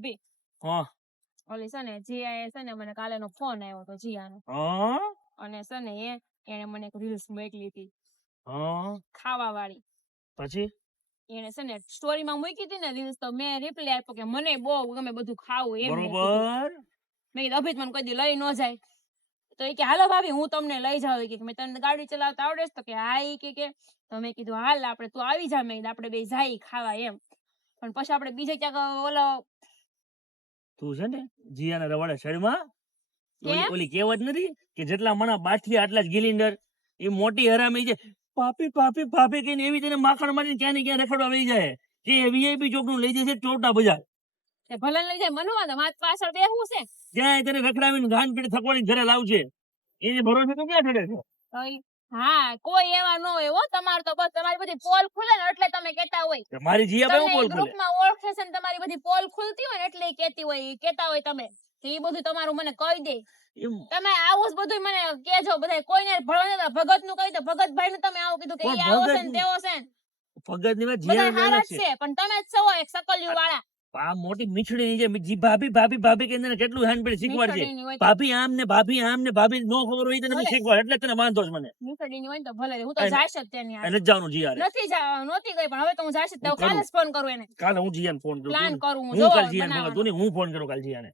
ભાભી હા. ઓલી છે ને જીયા છે ને મને કાલેનો ફોન આવ્યો હતો જીયાનો. હા? અને છે ને એ એને મને એક રીલ્સ મોકલી હતી. હા? ખાવા વાળી પછી? એને છે ને સ્ટોરીમાં મૂકી હતી ને રીલ્સ તો મેં રિપ્લાય આપ્યો કે મને બહુ ગમે બધું ખાવું એમ બરોબર. મેં કીધું અભિત મને કોઈ લઈ ન જાય. તો એ કે હાલો ભાભી હું તમને લઈ જાઉં. કે મેં તને ગાડી ચલાવતા આવડે તો કે હા. એ કે કે તો મેં કીધું હાલ આપણે તું આવી જા. મેં આપણે બે જાય ખાવા એમ. પણ પછી આપણે બીજે ક્યાંક ઓલો તું છે ને જીયાના રવાડે શરીરમાં ઓલી? કહેવત નથી કે જેટલા મણા બાઠિયા આટલા જ ગિલિન્ડર એ મોટી હરામી છે. પાપી પાપી પાપી કહીને એવી તેને માખણ મારીને ક્યાં ને ક્યાં રખડવા લઈ જાય. કે વીઆઈપી ચોકનું લઈ જશે ચોટા બજાર. તે ભલે લઈ જાય મનવા વાંધો મારી પાછળ બેહું છે. ત્યાં તેને રખડાવીને ઘાન પીડી થકવાની ઘરે લાવશે એને ભરોસે તો ક્યાં ચડે છે? તો હા કોઈ એવા ન હોય હો તમારે તો બસ તમારી બધી પોલ ખુલે ને એટલે તમે કેતા હોય. મારી જીયા પાસે તમને ખુલે. ગ્રુપમાં ઓળખે છે ને તમારી બધી પોલ ખુલતી હોય ને એટલે કેતી હોય કેતા હોય તમે. એ બધું તમારું મને કહી દે. તમે આવું જ બધું મને કેજો બધા કોઈને ભણવા ભગતનું કહી દો. ભગત ભાઈ નું તમે આવું કીધું કે એ આવો છે ને તેવો છે ભગતની વાત જીયા છે પણ તમે જ છો એક સકલિયું વાળા. આ મોટી મીઠડી ની જી ભાભી ભાભી ભાભી કે એને કેટલું હેન્ડબેડ શીખવાડશે? ભાભી આમ ને ભાભી આમ ને ભાભી નો ખબર હોય તને શીખવાડ એટલે તને વાંધો છે મને. મીઠડીની હોય તો ભલે હું તો જાશ જ તેની એટલે જવાનું જી યાર નથી જા નહોતી ગઈ પણ હવે તો હું જાશ જ તો કાલે ફોન કરું એને. કાલે હું જીયાને ફોન કરું. પ્લાન કરું હું જો કાલ જીયાને ફોન કરું કાલ જીયાને.